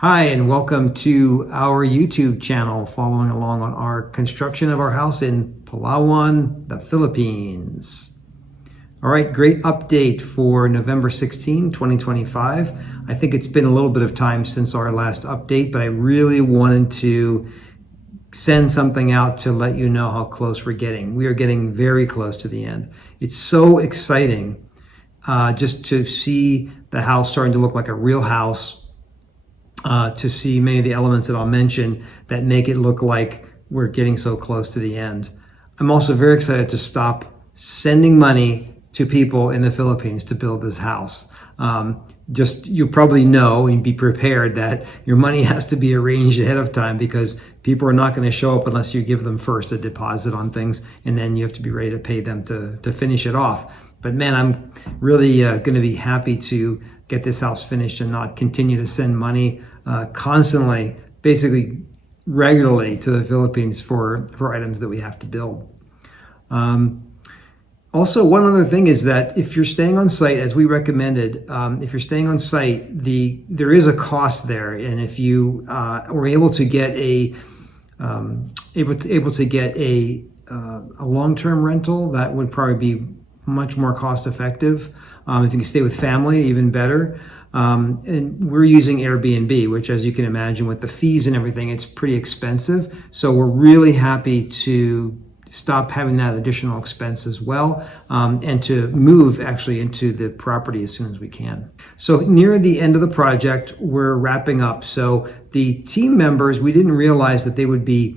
Hi, and welcome to our YouTube channel following along on our construction of our house in Palawan, the Philippines. All right, great update for November 16, 2025. I think it's been a little bit of time since our last update, but I really wanted to send something out to let you know how close we're getting. We are getting very close to the end. It's so exciting just to see the house starting to look like a real house. To see many of the elements that I'll mention that make it look like we're getting so close to the end. I'm also very excited to stop sending money to people in the Philippines to build this house. You probably know and be prepared that your money has to be arranged ahead of time because people are not going to show up unless you give them first a deposit on things, and then you have to be ready to pay them to finish it off. But man, I'm really going to be happy to get this house finished and not continue to send money constantly, basically regularly to the Philippines for items that we have to build. Also, one other thing is that if you're staying on site, as we recommended, if you're staying on site, there is a cost there, and if you were able to get a long-term rental, that would probably be much more cost effective. If you can stay with family, even better. And we're using Airbnb, which, as you can imagine, with the fees and everything, it's pretty expensive. So we're really happy to stop having that additional expense as well, and to move actually into the property as soon as we can. So near the end of the project, we're wrapping up. So the team members, we didn't realize that they would be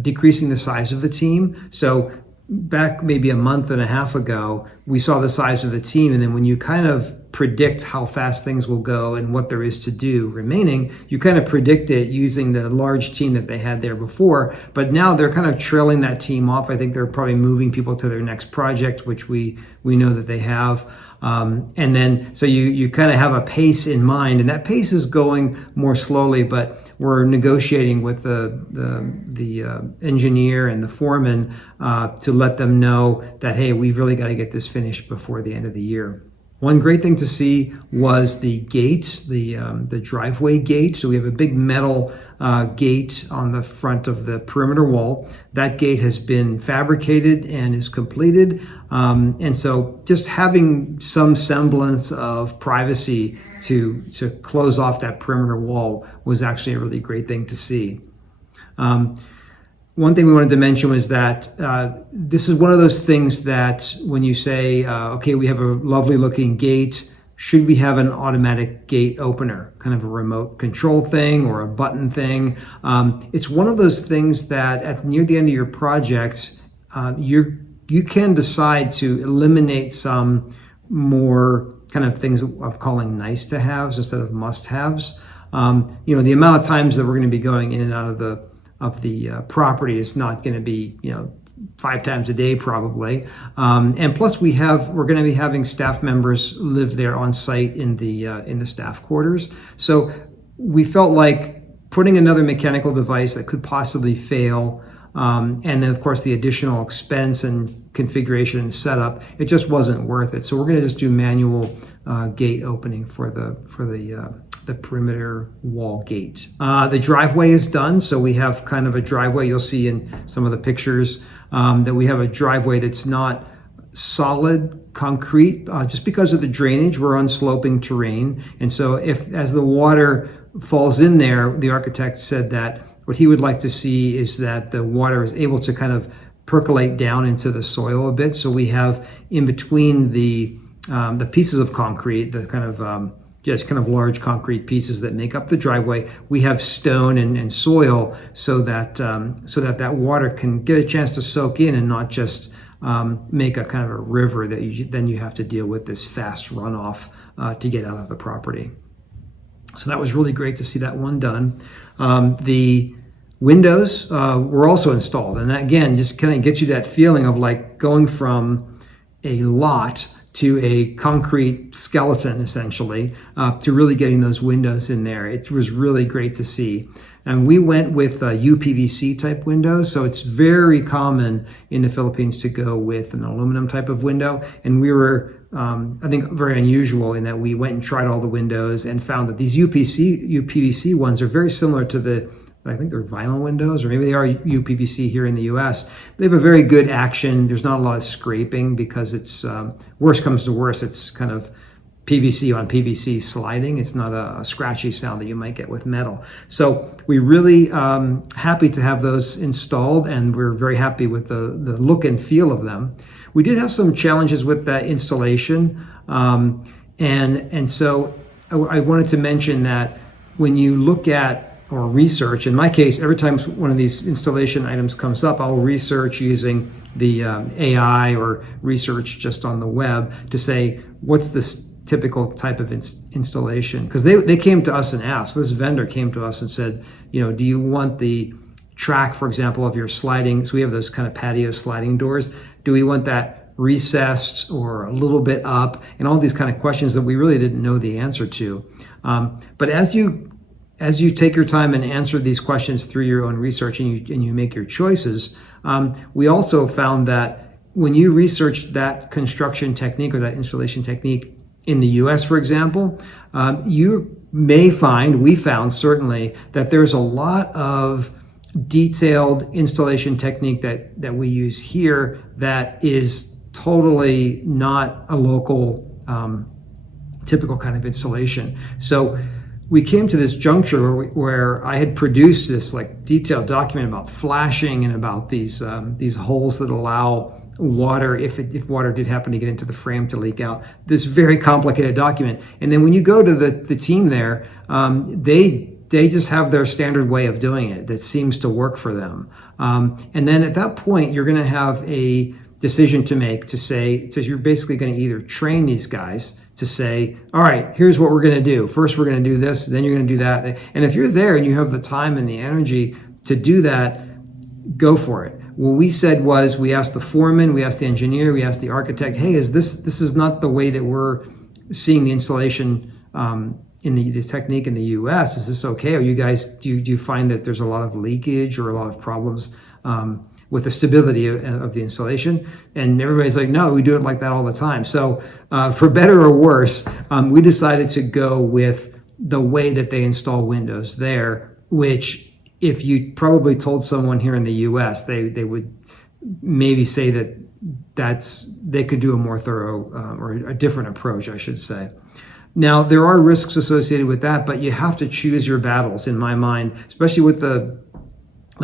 decreasing the size of the team. So back maybe a month and a half ago, we saw the size of the team, and then when you kind of predict how fast things will go and what there is to do remaining, you kind of predict it using the large team that they had there before. But now they're kind of trailing that team off. I think they're probably moving people to their next project, which we know that they have. And then so you kind of have a pace in mind, and that pace is going more slowly, but we're negotiating with the engineer and the foreman to let them know that, hey, we've really got to get this finished before the end of the year. One great thing to see was the gate, the driveway gate. So we have a big metal gate on the front of the perimeter wall. That gate has been fabricated and is completed. And so just having some semblance of privacy to close off that perimeter wall was actually a really great thing to see. One thing we wanted to mention was that this is one of those things that when you say, okay, we have a lovely looking gate, should we have an automatic gate opener, kind of a remote control thing or a button thing? It's one of those things that near the end of your project, you can decide to eliminate some more kind of things I'm calling nice to haves instead of must haves. The amount of times that we're going to be going in and out of the property is not going to be 5 times a day probably, and plus we're going to be having staff members live there on site in the staff quarters. So we felt like putting another mechanical device that could possibly fail, and then of course the additional expense and configuration and setup, it just wasn't worth it. So we're going to just do manual gate opening for the perimeter wall gate. The driveway is done, so we have kind of a driveway. You'll see in some of the pictures that we have a driveway that's not solid concrete, just because of the drainage. We're on sloping terrain, and so as the water falls in there, the architect said that what he would like to see is that the water is able to kind of percolate down into the soil a bit. So we have in between the pieces of concrete, the kind of large concrete pieces that make up the driveway, we have stone and soil so that that water can get a chance to soak in and not just make a kind of a river that you have to deal with this fast runoff to get out of the property. So that was really great to see that one done. The windows were also installed, and that again just kind of gets you that feeling of like going from a lot to a concrete skeleton, essentially, to really getting those windows in there. It was really great to see. And we went with UPVC type windows, so it's very common in the Philippines to go with an aluminum type of window. And we were I think, very unusual in that we went and tried all the windows and found that these UPVC ones are very similar to I think they're vinyl windows, or maybe they are UPVC here in the US. They have a very good action. There's not a lot of scraping because it's, worst comes to worst, it's kind of PVC on PVC sliding. It's not a scratchy sound that you might get with metal. So we're really happy to have those installed, and we're very happy with the look and feel of them. We did have some challenges with that installation. And so I wanted to mention that when you look at or research, in my case, every time one of these installation items comes up, I'll research using the AI or research just on the web to say, what's this typical type of installation? Because they came to us and asked, this vendor came to us and said, do you want the track, for example, of your sliding, so we have those kind of patio sliding doors, do we want that recessed or a little bit up, and all these kind of questions that we really didn't know the answer to. But as you take your time and answer these questions through your own research and you make your choices, we also found that when you research that construction technique or that installation technique in the US, for example, you may find, we found certainly, that there's a lot of detailed installation technique that we use here that is totally not a local typical kind of installation. So we came to this juncture where I had produced this like detailed document about flashing and about these holes that allow water, if water did happen to get into the frame, to leak out. This very complicated document. And then when you go to the team there, they just have their standard way of doing it that seems to work for them. And then at that point, you're going to have a decision to make to say, so you're basically going to either train these guys to say, all right, here's what we're going to do. First, we're going to do this, then you're going to do that. And if you're there and you have the time and the energy to do that, go for it. What we said was, we asked the foreman, we asked the engineer, we asked the architect, hey, this is not the way that we're seeing the installation in the technique in the US. Is this okay? Are you guys, do you find that there's a lot of leakage or a lot of problems with the stability of the installation? And everybody's like, no, we do it like that all the time. So for better or worse, we decided to go with the way that they install windows there, which if you probably told someone here in the US, they would maybe say that they could do a more thorough or a different approach, I should say. Now, there are risks associated with that, but you have to choose your battles, in my mind, especially with the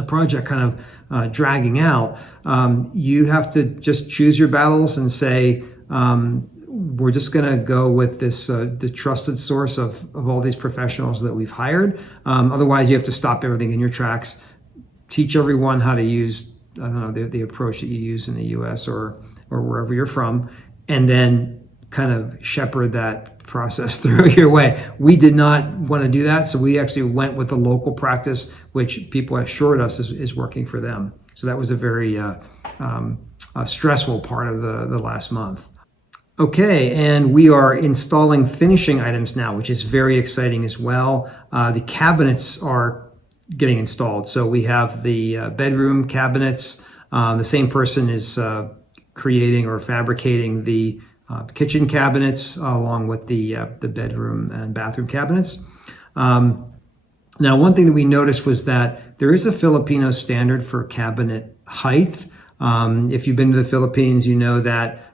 project kind of dragging out. You have to just choose your battles and say, we're just going to go with this the trusted source of all these professionals that we've hired. Otherwise, you have to stop everything in your tracks, teach everyone how to use, I don't know, the approach that you use in the US or wherever you're from, and then kind of shepherd that process through your way. We did not want to do that, so we actually went with the local practice, which people assured us is working for them. So that was a very stressful part of the last month. Okay, and we are installing finishing items now, which is very exciting as well. The cabinets are getting installed. So we have the bedroom cabinets. The same person is creating or fabricating the kitchen cabinets along with the bedroom and bathroom cabinets. Now, one thing that we noticed was that there is a Filipino standard for cabinet height. If you've been to the Philippines, you know that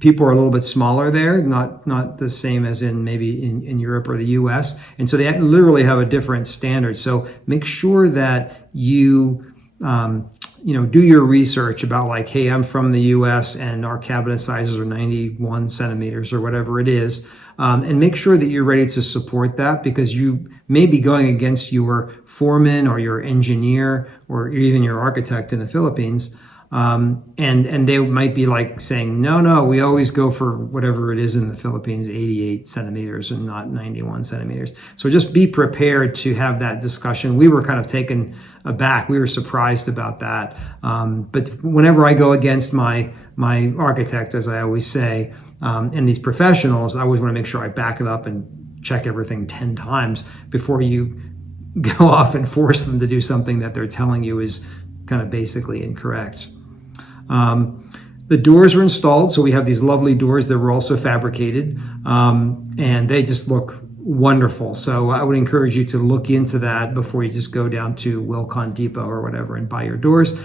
people are a little bit smaller there, not the same as in maybe in Europe or the US. And so they literally have a different standard. So make sure that you do your research about like, hey, I'm from the US and our cabinet sizes are 91 centimeters or whatever it is. And make sure that you're ready to support that, because you may be going against your foreman or your engineer or even your architect in the Philippines. And they might be like saying, no, we always go for whatever it is in the Philippines, 88 centimeters and not 91 centimeters. So just be prepared to have that discussion. We were kind of taken aback. We were surprised about that. But whenever I go against my architect, as I always say, and these professionals, I always want to make sure I back it up and check everything 10 times before you go off and force them to do something that they're telling you is kind of basically incorrect. The doors are installed, so we have these lovely doors that were also fabricated, and they just look wonderful. So I would encourage you to look into that before you just go down to Wilcon Depot or whatever and buy your doors.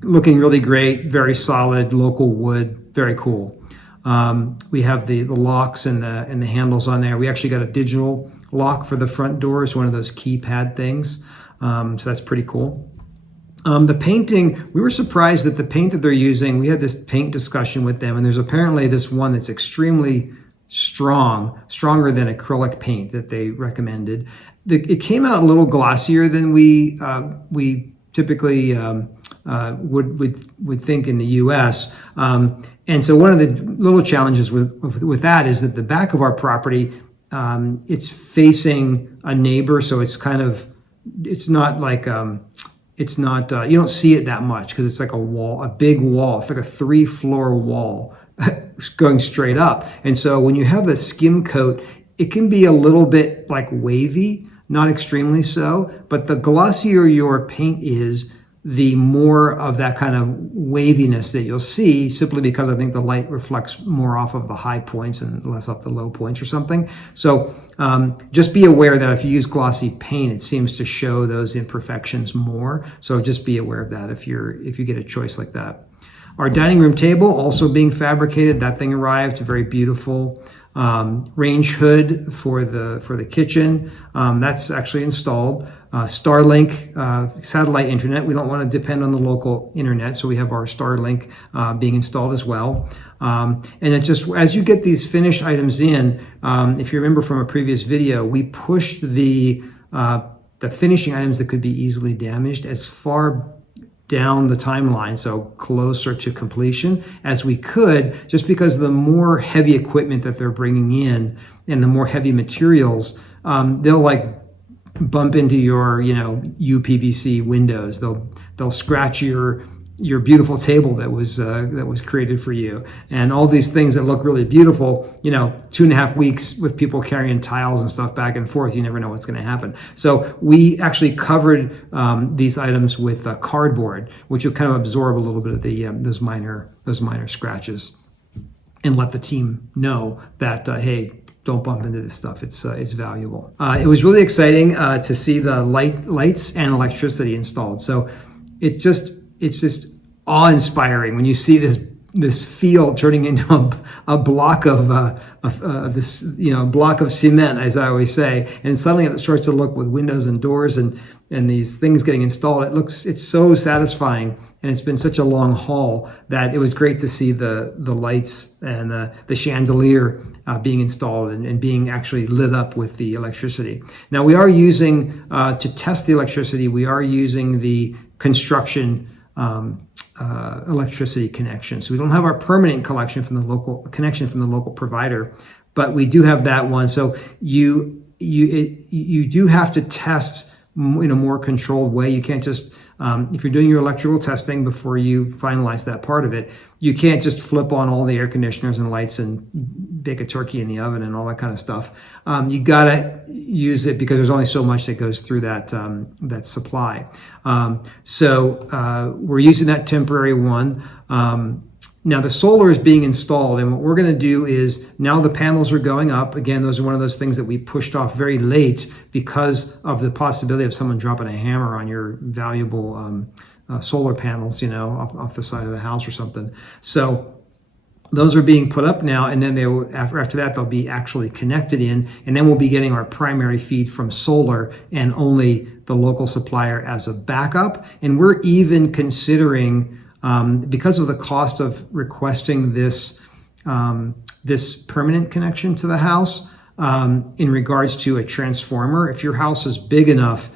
Looking really great, very solid, local wood, very cool. We have the locks and the handles on there. We actually got a digital lock for the front doors, one of those keypad things. So that's pretty cool. The painting, we were surprised that the paint that they're using, we had this paint discussion with them, and there's apparently this one that's extremely strong, stronger than acrylic paint that they recommended. It came out a little glossier than we typically would think in the U.S. And so one of the little challenges with that is that the back of our property, it's facing a neighbor, so it's kind of, it's not like you don't see it that much because it's like a wall, a big wall. It's like a 3-floor wall going straight up. And so when you have the skim coat, it can be a little bit like wavy, not extremely so, but the glossier your paint is, the more of that kind of waviness that you'll see, simply because I think the light reflects more off of the high points and less off the low points or something. So just be aware that if you use glossy paint, it seems to show those imperfections more. So just be aware of that if you get a choice like that. Our dining room table also being fabricated. That thing arrived, very beautiful. Range hood for the kitchen. That's actually installed. Starlink satellite internet. We don't want to depend on the local internet, so we have our Starlink being installed as well. And it's just, as you get these finished items in, if you remember from a previous video, we pushed the finishing items that could be easily damaged as far down the timeline, so closer to completion as we could, just because the more heavy equipment that they're bringing in and the more heavy materials, they'll like bump into your, UPVC windows. They'll scratch your beautiful table that was created for you, and all these things that look really beautiful. 2.5 weeks with people carrying tiles and stuff back and forth, you never know what's going to happen. So we actually covered these items with cardboard, which will kind of absorb a little bit of the those minor scratches, and let the team know that hey, don't bump into this stuff. It's valuable. It was really exciting to see the lights and electricity installed. So it's just awe-inspiring when you see this field turning into a block of block of cement, as I always say, and suddenly it starts to look with windows and doors and these things getting installed. It's so satisfying, and it's been such a long haul that it was great to see the lights and the chandelier being installed and being actually lit up with the electricity. Now we are using to test the electricity. We are using the construction electricity connection. So we don't have our permanent connection from the local provider, but we do have that one. So you do have to test in a more controlled way. You can't just if you're doing your electrical testing before you finalize that part of it, you can't just flip on all the air conditioners and lights and bake a turkey in the oven and all that kind of stuff. You gotta use it because there's only so much that goes through that supply. So we're using that temporary one. Now the solar is being installed, and what we're going to do is, now the panels are going up. Again, those are one of those things that we pushed off very late because of the possibility of someone dropping a hammer on your valuable solar panels, off the side of the house or something. So those are being put up now, and then after that they'll be actually connected in, and then we'll be getting our primary feed from solar and only the local supplier as a backup. And we're even considering, because of the cost of requesting this permanent connection to the house, in regards to a transformer, if your house is big enough,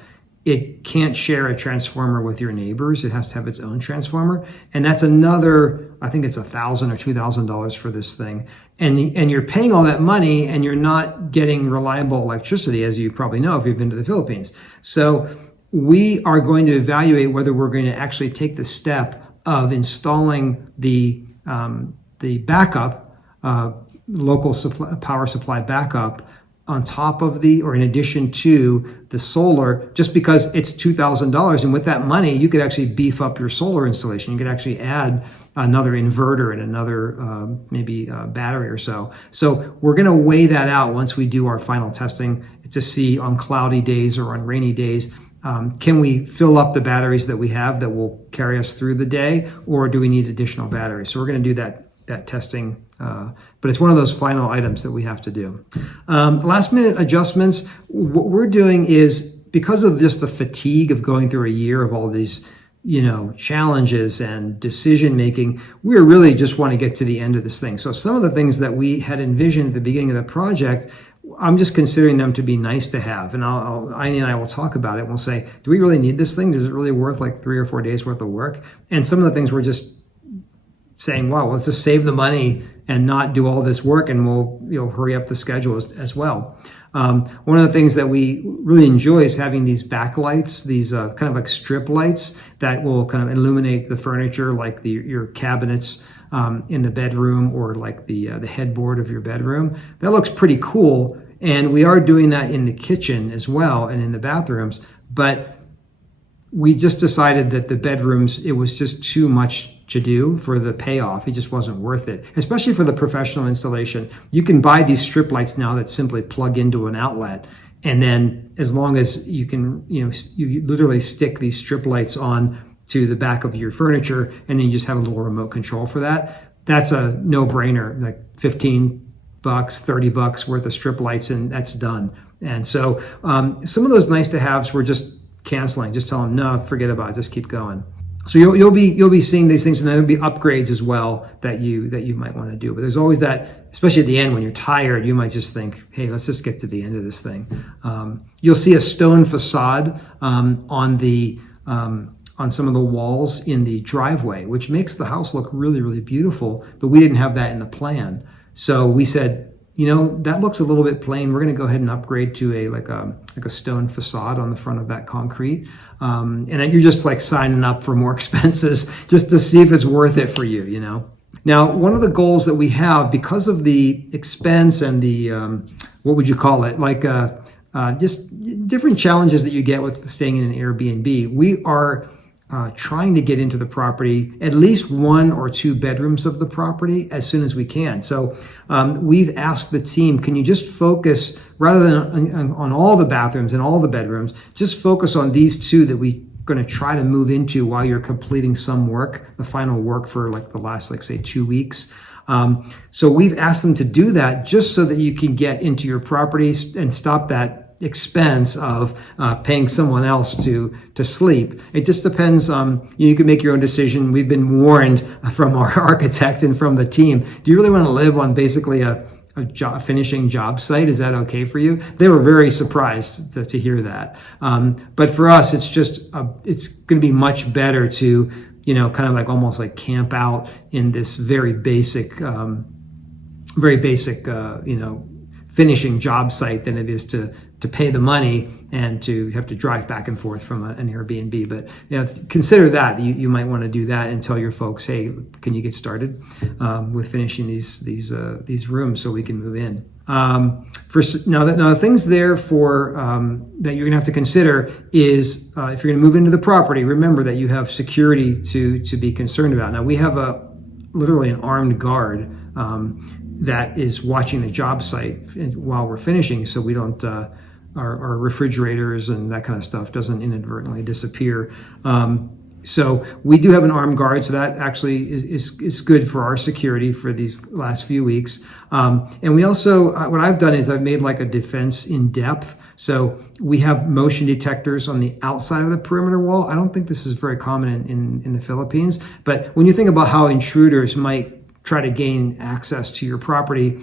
it can't share a transformer with your neighbors. It has to have its own transformer. And that's another, I think it's $1,000 or $2,000 for this thing. And you're paying all that money and you're not getting reliable electricity, as you probably know if you've been to the Philippines. So we are going to evaluate whether we're going to actually take the step of installing the backup, local power supply backup on top of or in addition to the solar, just because it's $2,000. And with that money, you could actually beef up your solar installation. You could actually add another inverter and another maybe battery or so. So we're going to weigh that out once we do our final testing to see on cloudy days or on rainy days, can we fill up the batteries that we have that will carry us through the day, or do we need additional batteries? So we're going to do that testing, but it's one of those final items that we have to do. Last minute adjustments, what we're doing is, because of just the fatigue of going through a year of all these challenges and decision making, we really just want to get to the end of this thing. So some of the things that we had envisioned at the beginning of the project, I'm just considering them to be nice to have. And Aiyn and I will talk about it. We'll say, do we really need this thing? Is it really worth like 3 or 4 days worth of work? And some of the things we're just saying, wow, let's just save the money and not do all this work, and we'll hurry up the schedule as well. One of the things that we really enjoy is having these backlights, these kind of like strip lights that will kind of illuminate the furniture, like your cabinets in the bedroom, or like the headboard of your bedroom. That looks pretty cool, and we are doing that in the kitchen as well and in the bathrooms. But we just decided that the bedrooms, it was just too much to do for the payoff. It just wasn't worth it, especially for the professional installation. You can buy these strip lights now that simply plug into an outlet, and then as long as you can, you literally stick these strip lights on to the back of your furniture, and then you just have a little remote control for that. That's a no-brainer, like $15, $30 worth of strip lights, and that's done. And so some of those nice to haves we're just canceling. Just tell them, no, forget about it, just keep going. So you'll be seeing these things, and then there'll be upgrades as well that you might want to do. But there's always that, especially at the end when you're tired, you might just think, hey, let's just get to the end of this thing. You'll see a stone facade on some of the walls in the driveway, which makes the house look really, really beautiful. But we didn't have that in the plan, so we said, that looks a little bit plain. We're going to go ahead and upgrade to a stone facade on the front of that concrete. And you're just like signing up for more expenses just to see if it's worth it for you, Now, one of the goals that we have, because of the expense and the, what would you call it? Just different challenges that you get with staying in an Airbnb, we are trying to get into the property, at least 1 or 2 bedrooms of the property as soon as we can. So we've asked the team, can you just focus, rather than on all the bathrooms and all the bedrooms, just focus on these 2 that we're going to try to move into while you're completing some work, the final work for like the last, say 2 weeks. So we've asked them to do that just so that you can get into your property and stop that expense of paying someone else to sleep. It just depends. You can make your own decision. We've been warned from our architect and from the team. Do you really want to live on basically a finishing job site? Is that okay for you? They were very surprised to hear that. But for us, it's just it's going to be much better to kind of like almost like camp out in this very basic finishing job site than it is to pay the money and to have to drive back and forth from an Airbnb. But consider that you might want to do that and tell your folks, hey, can you get started with finishing these rooms so we can move in. Now the things there for that you're going to have to consider is if you're going to move into the property, remember that you have security to be concerned about. Now we have literally an armed guard that is watching the job site while we're finishing, so we don't our refrigerators and that kind of stuff doesn't inadvertently disappear. So we do have an armed guard, so that actually is good for our security for these last few weeks. And we also, what I've done is I've made like a defense in depth. So we have motion detectors on the outside of the perimeter wall. I don't think this is very common in the Philippines, but when you think about how intruders might try to gain access to your property,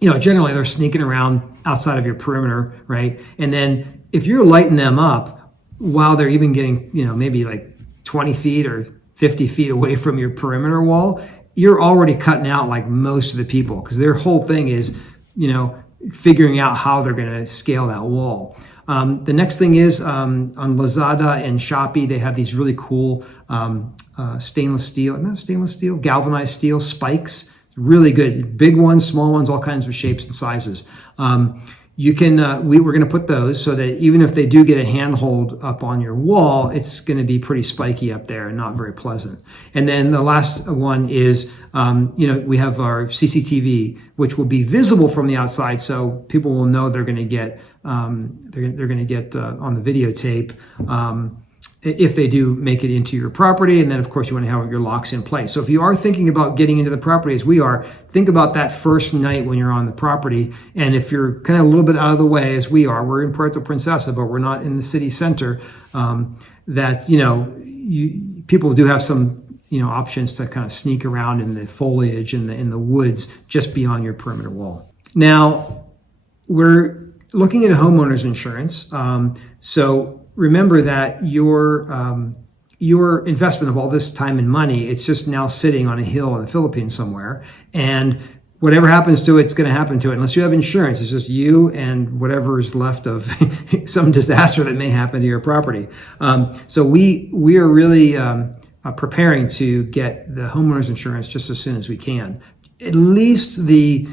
generally they're sneaking around outside of your perimeter, right? And then if you're lighting them up while they're even getting, maybe like 20 feet or 50 feet away from your perimeter wall, you're already cutting out like most of the people, because their whole thing is, figuring out how they're going to scale that wall. The next thing is on Lazada and Shopee, they have these really cool galvanized steel spikes. Really good. Big ones, small ones, all kinds of shapes and sizes. you can we're going to put those so that even if they do get a handhold up on your wall, it's going to be pretty spiky up there and not very pleasant. And then the last one is we have our CCTV, which will be visible from the outside, so people will know they're going to get on the videotape if they do make it into your property. And then of course you want to have your locks in place. So if you are thinking about getting into the property as we are, think about that first night when you're on the property. And if you're kind of a little bit out of the way as we are, we're in Puerto Princesa, but we're not in the city center, people do have some options to kind of sneak around in the foliage in the woods just beyond your perimeter wall. Now, we're looking at homeowners insurance. So remember that your investment of all this time and money, it's just now sitting on a hill in the Philippines somewhere. And whatever happens to it, it's going to happen to it. Unless you have insurance, it's just you and whatever is left of some disaster that may happen to your property. So we are really preparing to get the homeowners insurance just as soon as we can. At least the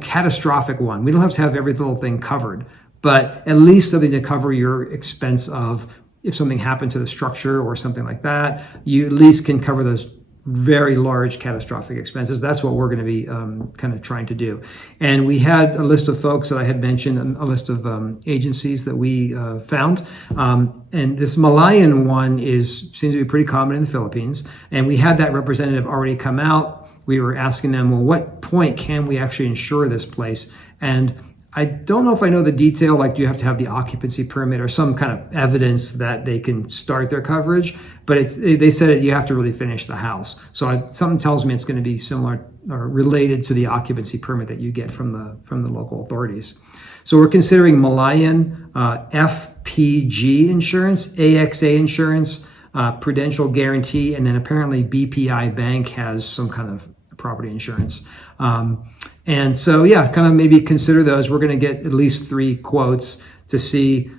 catastrophic one. We don't have to have every little thing covered, but at least something to cover your expense of if something happened to the structure or something like that. You at least can cover those very large catastrophic expenses. That's what we're going to be kind of trying to do. And we had a list of folks that I had mentioned, a list of agencies that we found. And this Malayan one seems to be pretty common in the Philippines. And we had that representative already come out. We were asking them, well, what point can we actually insure this place? And I don't know if I know the detail, like do you have to have the occupancy permit or some kind of evidence that they can start their coverage, but they said you have to really finish the house. So something tells me it's going to be similar or related to the occupancy permit that you get from the local authorities. So we're considering Malayan, FPG insurance, AXA insurance, Prudential Guarantee, and then apparently BPI Bank has some kind of property insurance. And so, kind of maybe consider those. We're going to get at least 3 quotes to see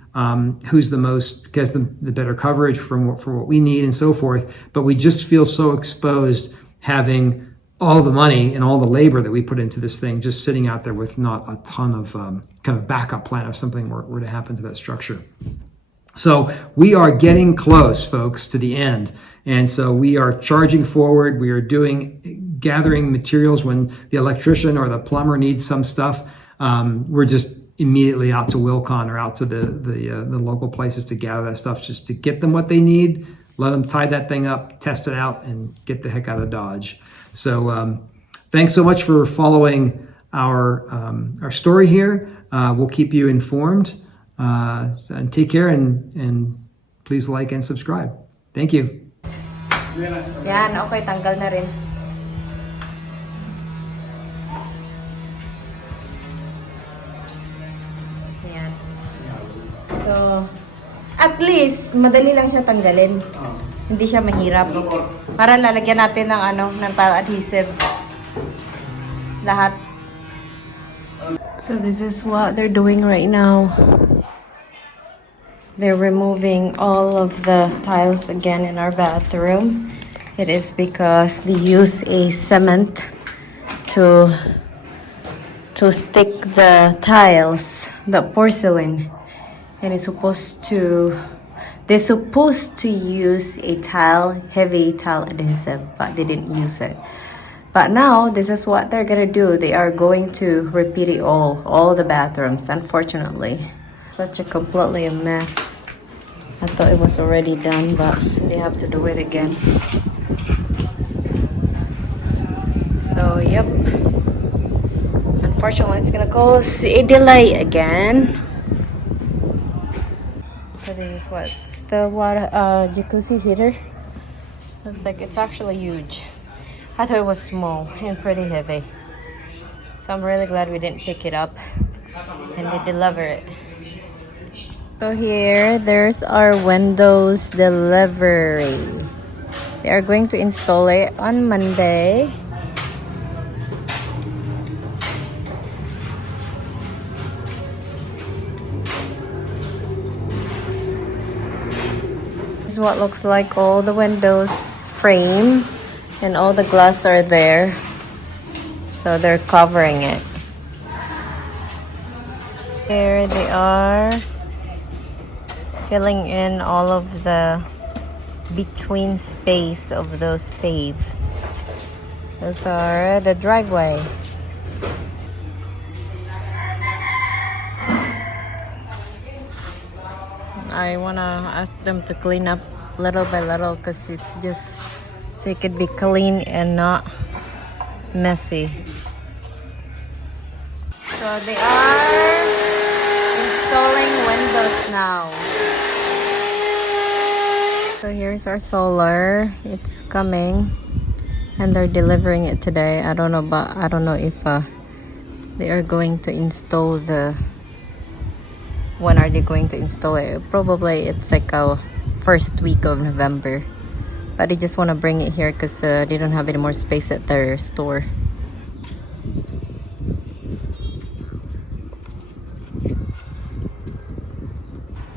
who's the most, gets the better coverage for what we need and so forth. But we just feel so exposed having all the money and all the labor that we put into this thing just sitting out there with not a ton of kind of backup plan if something were to happen to that structure. So we are getting close, folks, to the end. And so we are charging forward. We are gathering materials when the electrician or the plumber needs some stuff. We're just immediately out to Wilcon or out to the local places to gather that stuff, just to get them what they need, let them tie that thing up, test it out, and get the heck out of Dodge. So thanks so much for following our story here. We'll keep you informed. And take care and please like and subscribe. Thank you. Yan, okay, tanggal na rin. Yan. So, at least, madali lang siya tanggalin. Hindi siya mahirap. Para lalagyan natin ng tile adhesive. Lahat. So this is what they're doing right now. They're removing all of the tiles again in our bathroom. It is because they use a cement to stick the tiles, the porcelain. And they're supposed to use a heavy tile adhesive, but they didn't use it. But now, this is what they're gonna do. They are going to repeat it all the bathrooms, unfortunately. Such a completely a mess. I thought it was already done, but they have to do it again. So, yep. Unfortunately, it's gonna cause a delay again. So this is what's the water jacuzzi heater. Looks like it's actually huge. I thought it was small and pretty heavy. So I'm really glad we didn't pick it up and they deliver it. So here, there's our windows delivery. They are going to install it on Monday. This is what looks like all the windows frame. And all the glass are there, so they're covering it. Here they are filling in all of the between space of those pave. Those are the driveway. I wanna ask them to clean up little by little because it's just so it could be clean and not messy. So they are installing windows now. So here's our solar. It's coming and they're delivering it today. I don't know, but I don't know if they are going to install the, when are they going to install it? Probably it's like a first week of November, but they just want to bring it here because they don't have any more space at their store.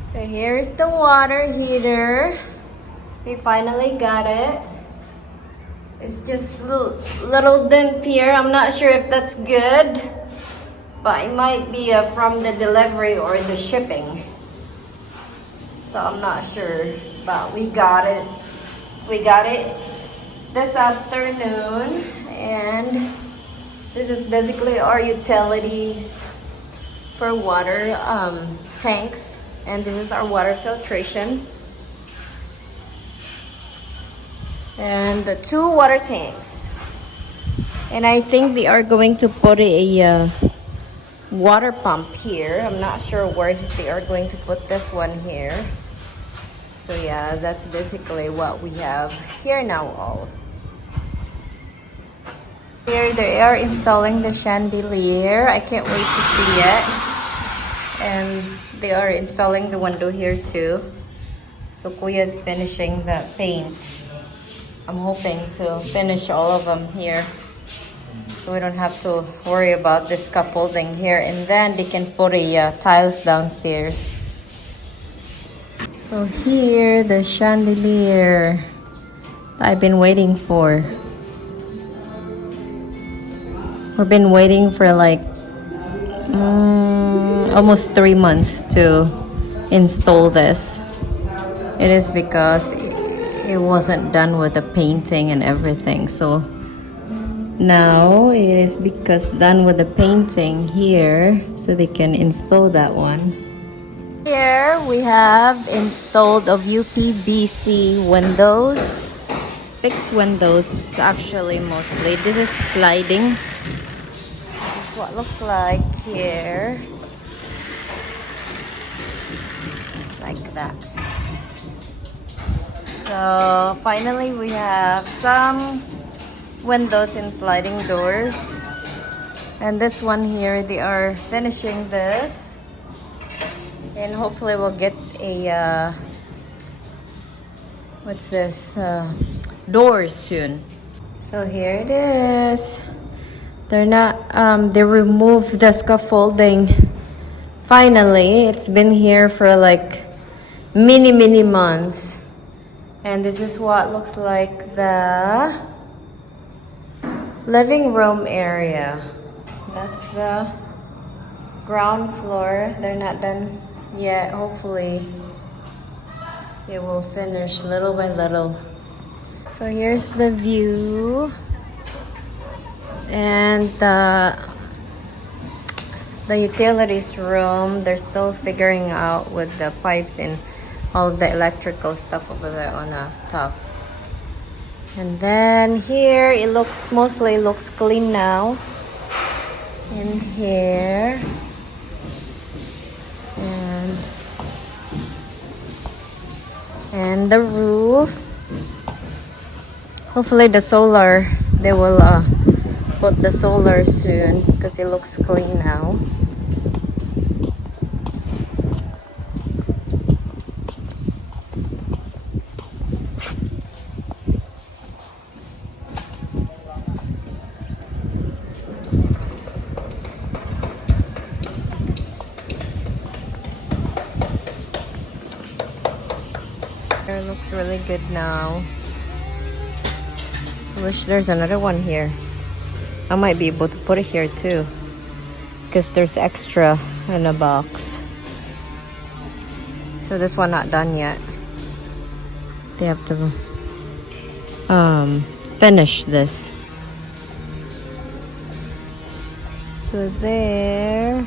So here's the water heater. We finally got it. It's just a little dent here. I'm not sure if that's good, but it might be from the delivery or the shipping. So I'm not sure, but we got it. We got it this afternoon, and this is basically our utilities for water tanks, and this is our water filtration. And the 2 water tanks. And I think they are going to put a water pump here. I'm not sure where they are going to put this one here. So yeah, that's basically what we have here now all. Here they are installing the chandelier. I can't wait to see it. And they are installing the window here too. So Kuya is finishing the paint. I'm hoping to finish all of them here, so we don't have to worry about the scaffolding here, and then they can put a tiles downstairs. So here, the chandelier I've been waiting for. We've been waiting for like almost 3 months to install this. It is because it wasn't done with the painting and everything, so now it is because done with the painting here, so they can install that one. Here we have installed of UPVC windows, fixed windows actually mostly. This is sliding. This is what it looks like here, like that. So finally we have some windows and sliding doors, and this one here they are finishing this, and hopefully we'll get a what's this doors soon. So here it is. They're not they removed the scaffolding finally. It's been here for like many months. And this is what looks like the living room area. That's the ground floor. They're not done yet. Hopefully it will finish little by little. So here's the view. And the utilities room, they're still figuring out with the pipes and all the electrical stuff over there on the top. And then here it looks mostly looks clean now. In here, and the roof. Hopefully the solar, they will put the solar soon because it looks clean now. It looks really good now. I wish there's another one here. I might be able to put it here too, because there's extra in a box. So this one not done yet. They have to finish this. So there,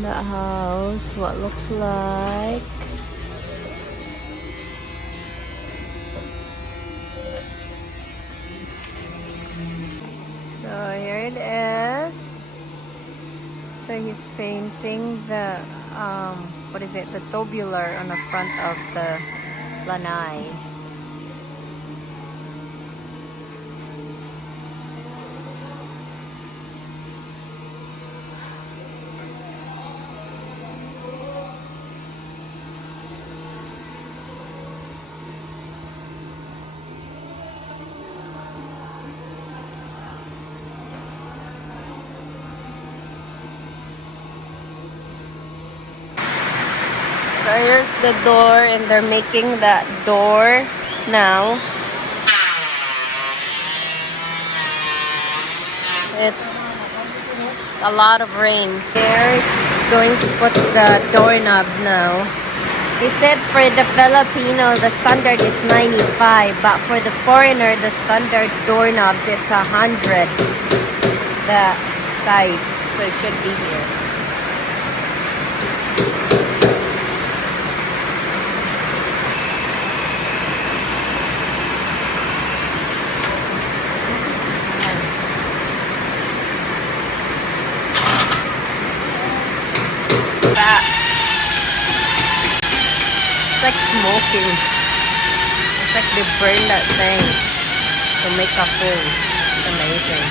the house, what looks like. So here it is. So he's painting the what is it? The tubular on the front of the lanai. So here's the door, and they're making that door now. It's a lot of rain. There's going to put the doorknob now. He said for the Filipino, the standard is 95, but for the foreigner, the standard doorknobs, it's 100. The size, so it should be here. It's like smoking. It's like they burn that thing to make a food. It's amazing.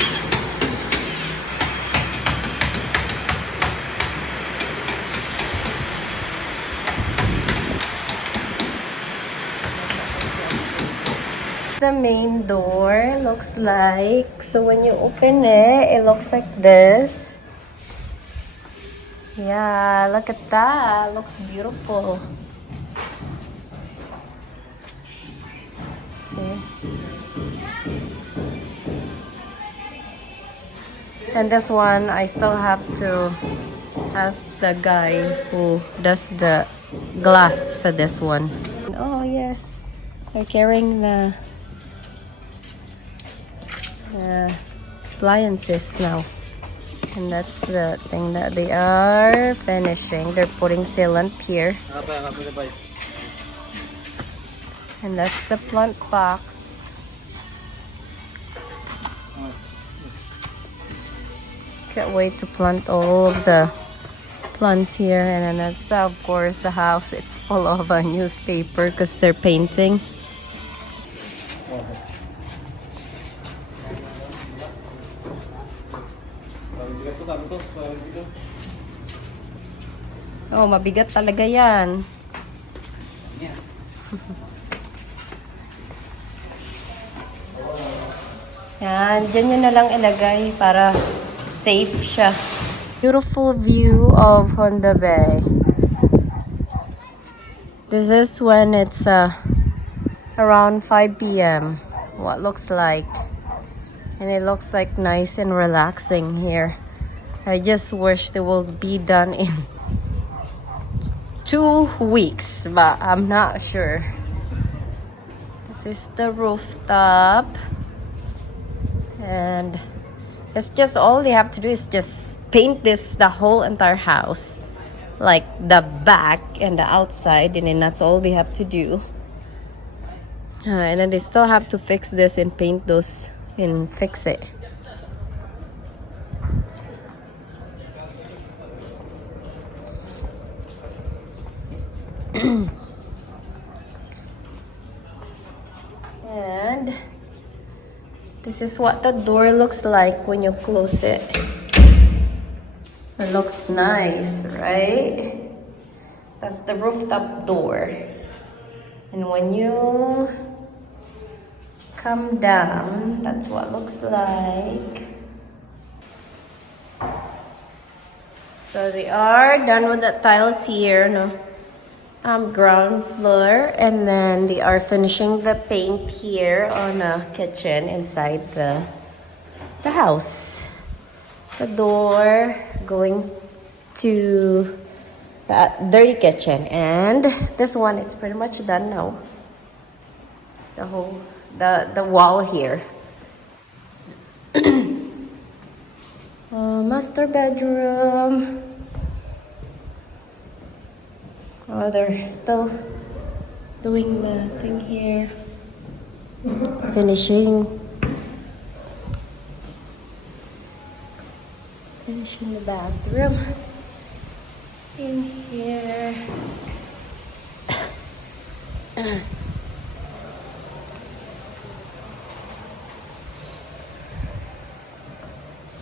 The main door looks like, so when you open it, it looks like this. Yeah, look at that. It looks beautiful. See? And this one, I still have to ask the guy who does the glass for this one. Oh, yes. They're carrying the appliances now. And that's the thing that they are finishing. They're putting sealant here. And that's the plant box. Can't wait to plant all of the plants here. And then that's, of course, the house. It's full of a newspaper because they're painting. Oh, mabigat talaga yan. Yan, dyan nyo na lang ilagay para safe siya. Beautiful view of Honda Bay. This is when it's around 5 p.m. What looks like. And it looks like nice and relaxing here. I just wish they will be done in 2 weeks, but I'm not sure. This is the rooftop. And it's just all they have to do is just paint this, the whole entire house. Like the back and the outside, and then that's all they have to do. And then they still have to fix this and paint those and fix it. And this is what the door looks like when you close it. It looks nice, right? That's the rooftop door. And when you come down, that's what it looks like. So they are done with the tiles here, no? Ground floor, and then they are finishing the paint here on a kitchen inside the house. The door going to that dirty kitchen. And this one, it's pretty much done now. The whole, the wall here. Master bedroom. Oh, they're still doing the thing here. Finishing the bathroom in here.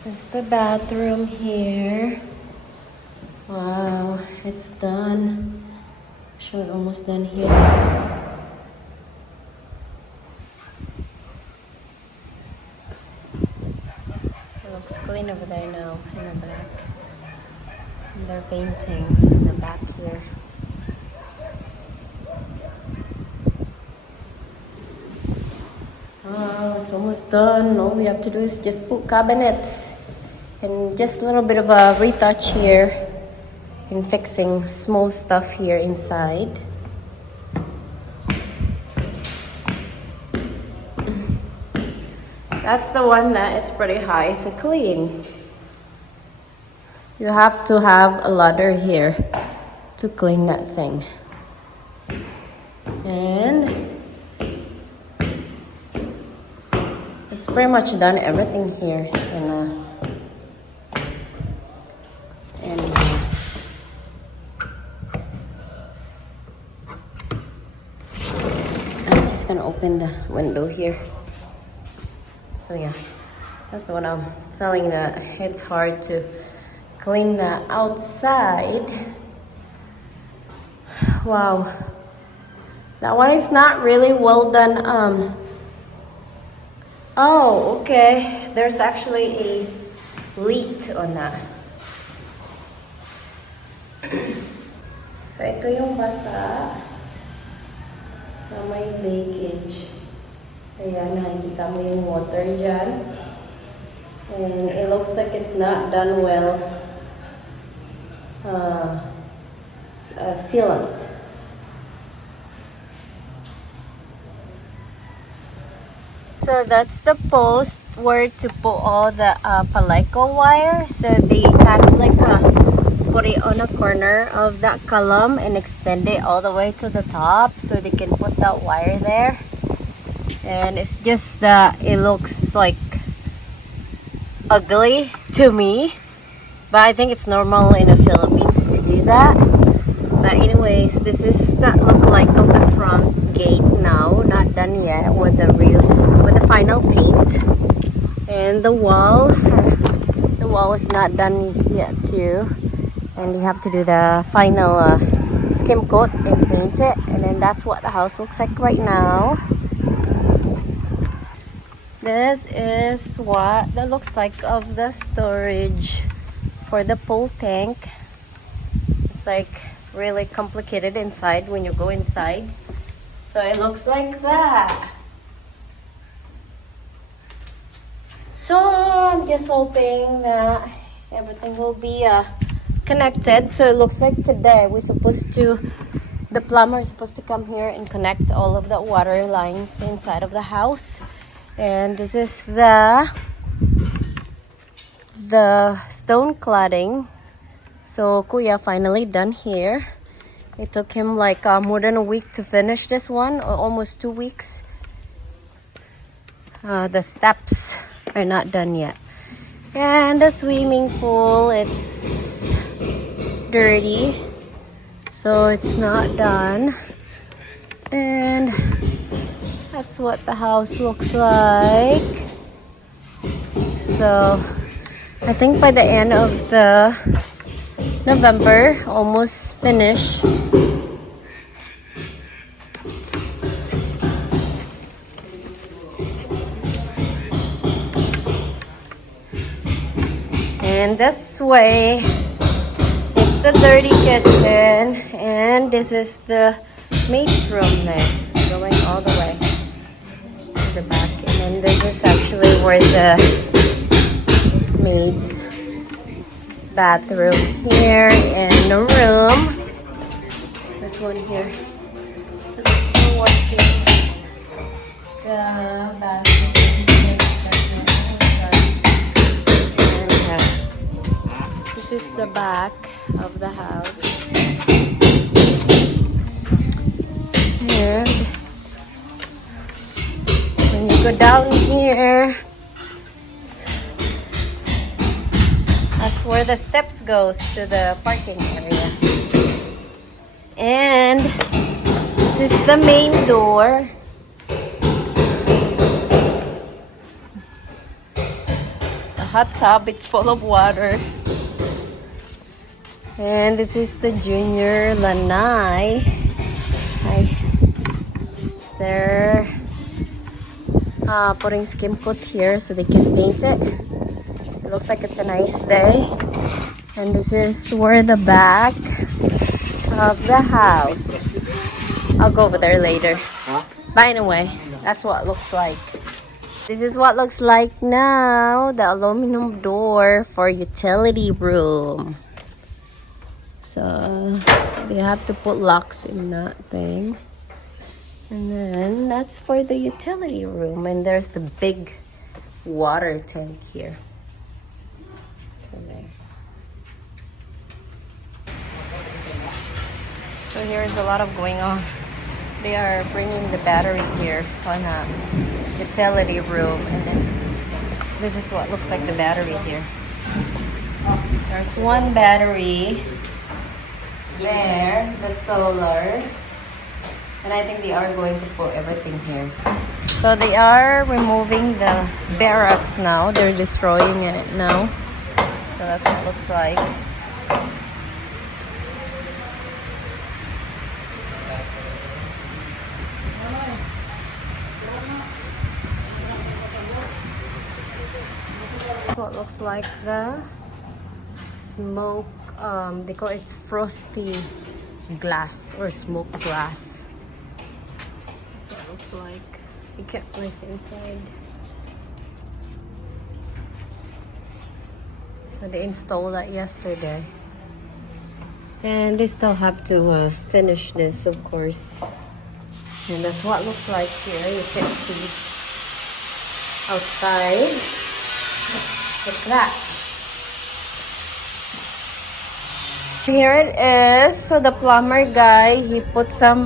That's the bathroom here. Wow, it's done. So we're almost done here. It looks clean over there now in the back. And they're painting in the back here. Oh, it's almost done. All we have to do is just put cabinets and just a little bit of a retouch here and fixing small stuff here inside. That's the one that it's pretty high to clean. You have to have a ladder here to clean that thing. And it's pretty much done everything here. I'm just gonna open the window here. So yeah, that's what I'm telling that it's hard to clean the outside. Wow, that one is not really well done. Oh, okay, there's actually a leak on that. So ito yung basa na may leakage. Ayan, nakikita mo yung water dyan. And it looks like it's not done well. Sealant. So that's the post where to put all the palico wire. So they kind of like put it on a corner of that column and extend it all the way to the top so they can put that wire there. And it's just that it looks like ugly to me, but I think it's normal in the Philippines to do that. But anyways, this is the look like of the front gate now, not done yet with the final paint. And the wall is not done yet too, and we have to do the final skim coat and paint it. And then that's what the house looks like right now. This is what that looks like of the storage for the pool tank. It's like really complicated inside when you go inside. So it looks like that. So I'm just hoping that everything will be connected. So it looks like today the plumber is supposed to come here and connect all of the water lines inside of the house. And this is the stone cladding. So Kuya finally done here. It took him like more than a week to finish this one, or almost 2 weeks. The steps are not done yet. And the swimming pool, it's dirty, so it's not done. And that's what the house looks like. So I think by the end of the November, almost finished. And this way, it's the dirty kitchen, and this is the maid's room there, going all the way to the back. And then this is actually where the maids bathroom here and a room. This one here. So this is working. The bathroom. And this is the back of the house. And when you go down here, that's where the steps goes to the parking area. And this is the main door. The hot tub, it's full of water. And this is the junior lanai. Hi. They're putting skim coat here so they can paint it. It looks like it's a nice day. And this is where the back of the house. I'll go over there later. Huh? By the way, that's what it looks like. This is what it looks like now. The aluminum door for utility room. So they have to put locks in that thing. And then that's for the utility room. And there's the big water tank here. So there. So here's a lot of going on. They are bringing the battery here on a utility room. And then this is what looks like the battery here. There's one battery. There, the solar. And I think they are going to put everything here. So they are removing the barracks now. They're destroying it now. So that's what it looks like. That's what it looks like the smoke. They call it frosty glass or smoke glass. That's what it looks like. It kept nice inside. So they installed that yesterday. And they still have to finish this, of course. And that's what it looks like here. You can see outside. Look at that. Here it is. So the plumber guy, he put some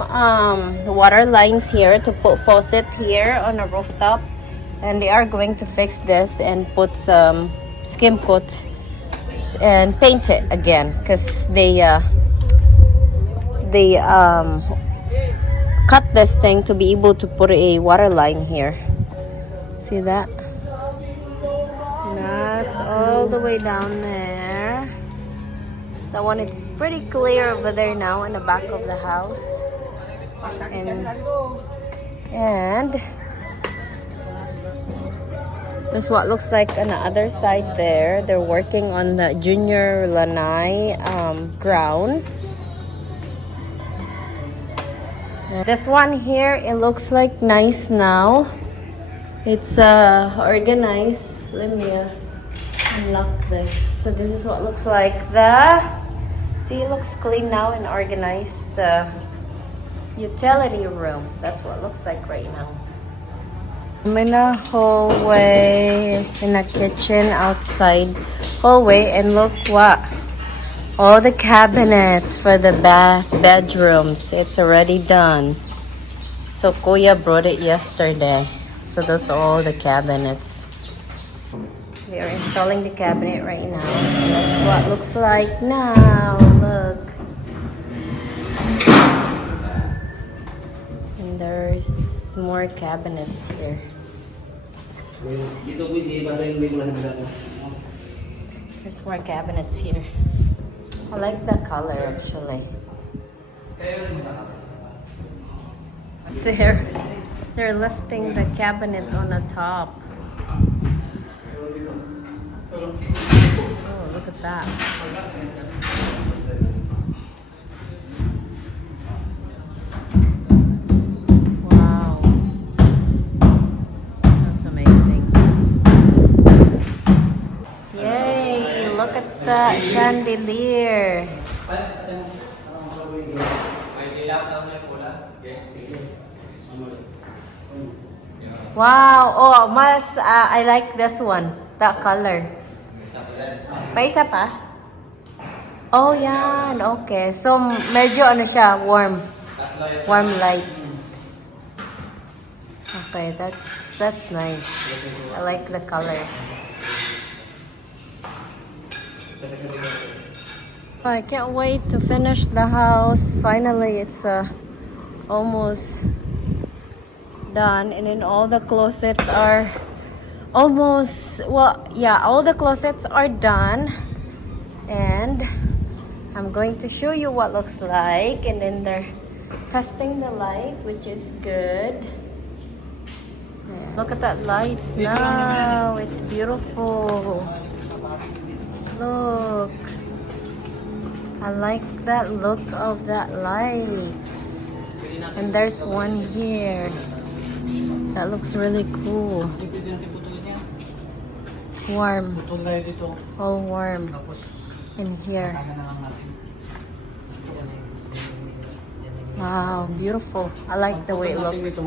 water lines here to put faucet here on a rooftop, and they are going to fix this and put some skim coat and paint it again because they cut this thing to be able to put a water line here. See that? That's all the way down there. That one, it's pretty clear over there now in the back of the house. And that's what looks like on the other side there. They're working on the junior lanai ground. This one here, it looks like nice now. It's organized. Let me unlock this. So this is what it looks like. See, it looks clean now and organized. Utility room. That's what it looks like right now. I'm in a hallway, in a kitchen outside hallway, and look what, all the cabinets for the bedrooms. It's already done. So Kuya brought it yesterday. So those are all the cabinets. They are installing the cabinet right now. And that's what it looks like now. Look. And there's more cabinets here. There's more cabinets here. I like the color actually. They're lifting the cabinet on the top. Oh, look at that. Wow. That's amazing. Yay, look at that chandelier. Wow. Oh, mas I like this one. That color. May isa pa? Oh, yan. Okay. So, medyo ano siya, warm. Warm light. Okay, that's nice. I like the color. I can't wait to finish the house. Finally, it's almost done, and then all the closets are almost, well, yeah, all the closets are done, and I'm going to show you what looks like. And then they're testing the light, which is good. Yeah. Look at that lights now. It's beautiful. Look, I like that look of that lights. And there's one here that looks really cool. Warm, all warm in here. Wow, beautiful. I like the way it looks.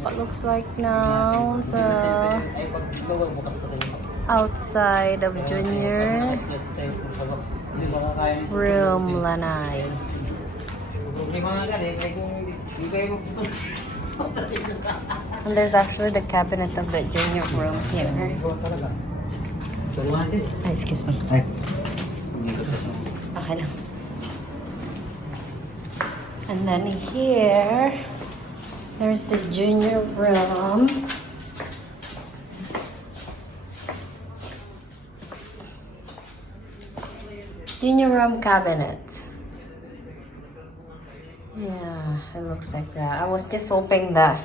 What looks like now the outside of Junior room lanai. And there's actually the cabinet of the Junior room here. Ay, excuse me. Okay lang. And then here, there's the Junior room. Junior room cabinet. Yeah, it looks like that. I was just hoping that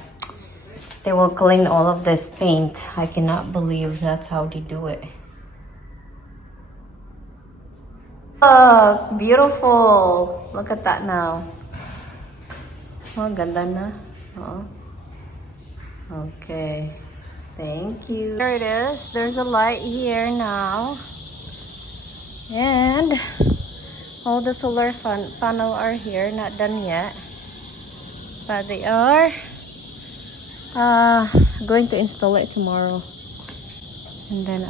they will clean all of this paint. I cannot believe that's how they do it. Look, beautiful. Look at that now. Oh, ganda na. Oh. Okay. Thank you. There it is. There's a light here now. And all the solar panel are here. Not done yet. But they are going to install it tomorrow. And then,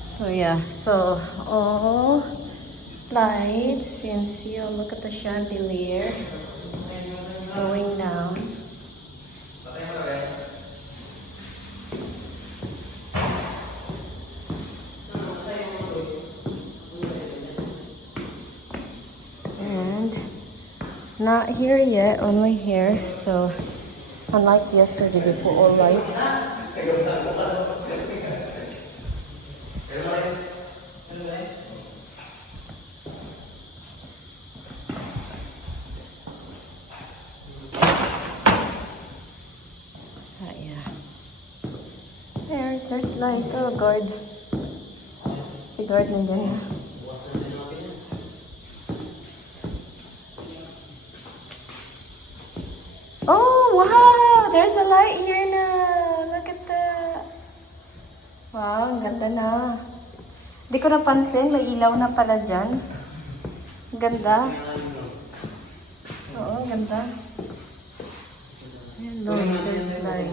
so yeah. So all lights, you can see, oh, look at the chandelier going down. And not here yet, only here. So unlike yesterday, they put all lights. There's light. Oh, guard. Si guard nandyan na. Oh, wow! There's a light here now. Look at that. Wow, ang ganda na. Hindi ko napansin. May ilaw na pala dyan. Ang ganda. Oo, ang ganda. Ayan, Lord, there's light.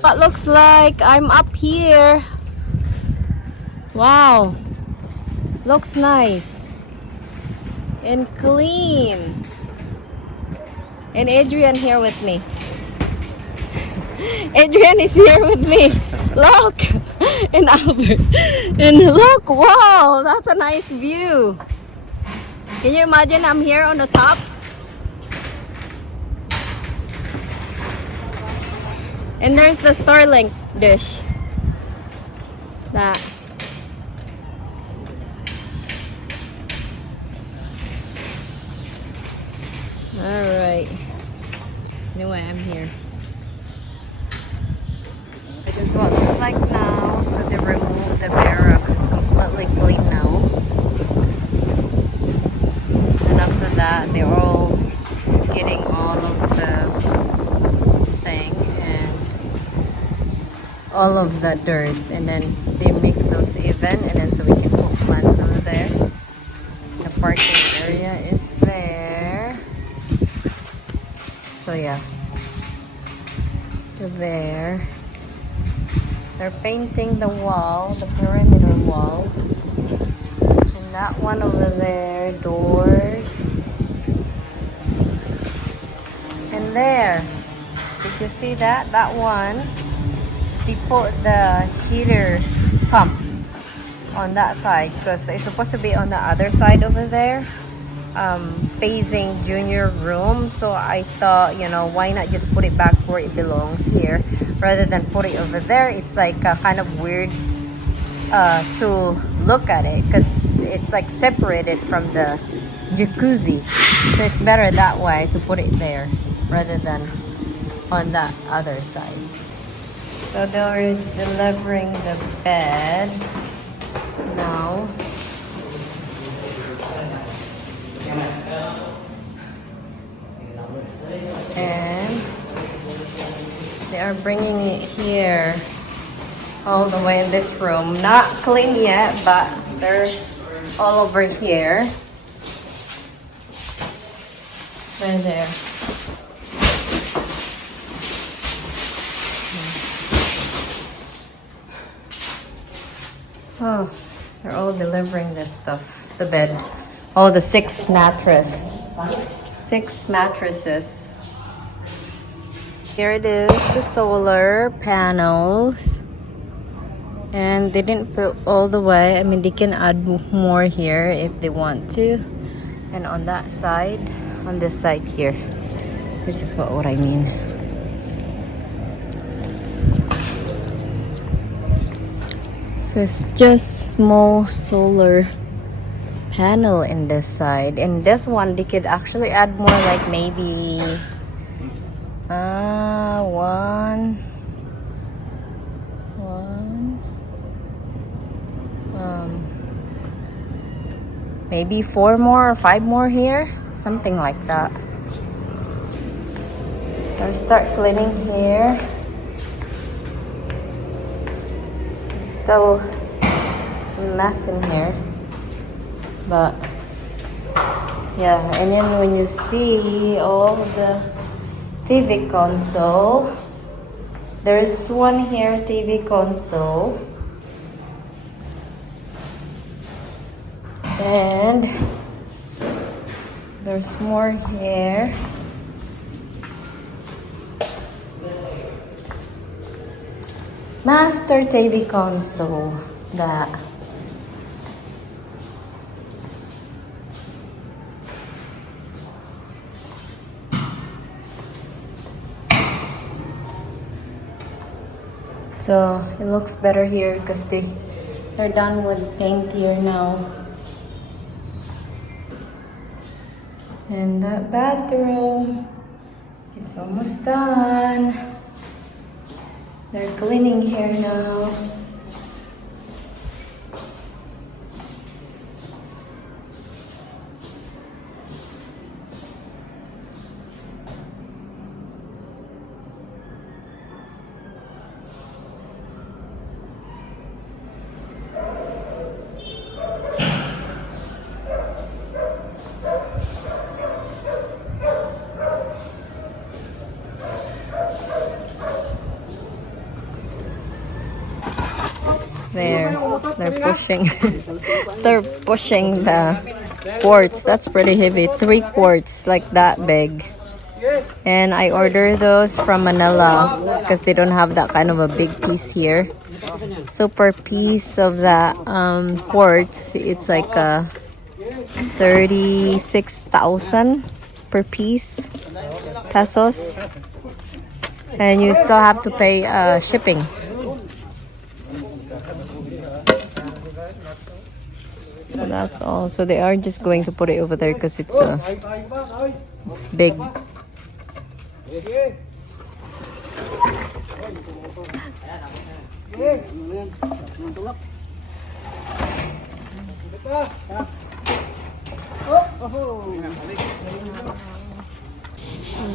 What looks like I'm up here. Wow, looks nice and clean. And Adrian here with me. Adrian is here with me. Look, and Albert. And look, wow, that's a nice view. Can you imagine I'm here on the top? And there's the Starlink dish. That. Alright. Anyway, I'm here. This is what it looks like now. So they removed the barracks. It's completely clean now. And after that, they're all getting all of the thing. And all of the dirt, and then they make those even, and then so we can put plants over there. The parking area is there. So yeah. So there. They're painting the wall, the perimeter wall. And that one over there, doors. And there. Did you see that? That one, they put the heater pump on that side because it's supposed to be on the other side over there, facing junior room. So I thought, you know, why not just put it back where it belongs here rather than put it over there. It's like kind of weird to look at it because it's like separated from the jacuzzi. So it's better that way to put it there rather than on that other side. So they're delivering the bed now. And they are bringing it here all the way in this room. Not clean yet, but they're all over here. Right there. Oh, they're all delivering this stuff. The bed. Oh, the 6 mattress. 6 mattresses. Here it is, the solar panels. And they didn't put all the way. I mean, they can add more here if they want to. And on that side, on this side here. This is what I mean. So it's just small solar panel in this side, and this one they could actually add more, like maybe maybe 4 more or 5 more here, something like that. I'll start cleaning here. Still a mess in here, but yeah. And then when you see all the TV console, there's one here, TV console, and there's more here. Master TV console, that. So it looks better here because they're done with paint here now. And that bathroom, it's almost done. They're cleaning here now. They're pushing they're pushing the quartz. That's pretty heavy. 3 quartz, like that big. And I ordered those from Manila because they don't have that kind of a big piece here. So per piece of that quartz, it's like 36,000 per piece pesos, and you still have to pay shipping. So that's all. So they are just going to put it over there because it's big.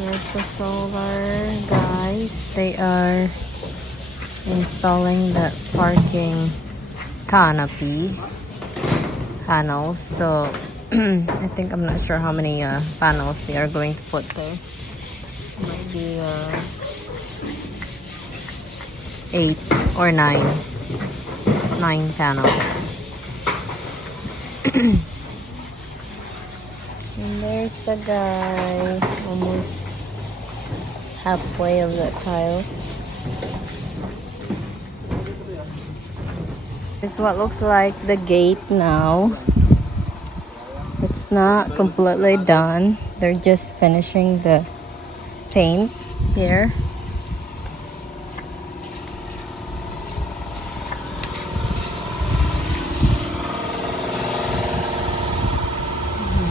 There's the solar guys. They are installing the parking canopy panels. So I think, I'm not sure how many panels they are going to put there. Maybe 8 or 9 panels. And there's the guy, almost halfway of the tiles. This is what looks like the gate now. It's not completely done. They're just finishing the paint here.